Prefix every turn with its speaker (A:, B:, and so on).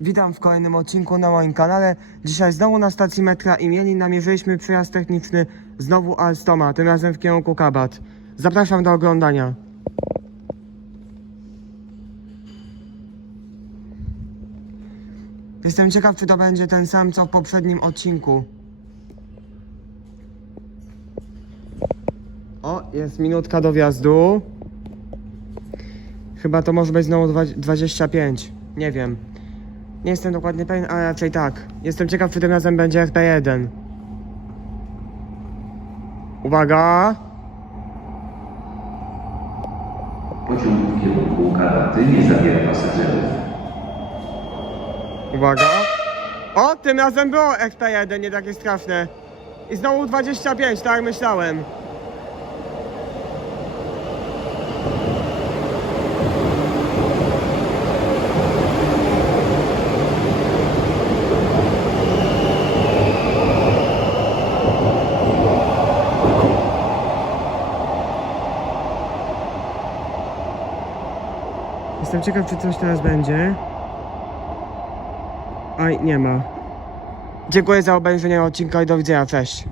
A: Witam w kolejnym odcinku na moim kanale. Dzisiaj znowu na stacji metra imieni namierzyliśmy przejazd techniczny znowu Alstoma, tym razem w kierunku Kabat. Zapraszam do oglądania. Jestem ciekaw, czy to będzie ten sam, co w poprzednim odcinku. O, jest minutka do wjazdu. Chyba to może być znowu dwa- 25. Nie wiem. Nie jestem dokładnie pewien, ale raczej tak. Jestem ciekaw, czy tym razem będzie RP1. Uwaga!
B: Pociąg w kierunku Karaty nie zabiera pasażerów.
A: Uwaga! O, tym razem było RP1, nie takie straszne. I znowu 25, tak jak myślałem. Jestem ciekaw, czy coś teraz będzie. Aj, nie ma. Dziękuję za obejrzenie odcinka i do widzenia, cześć.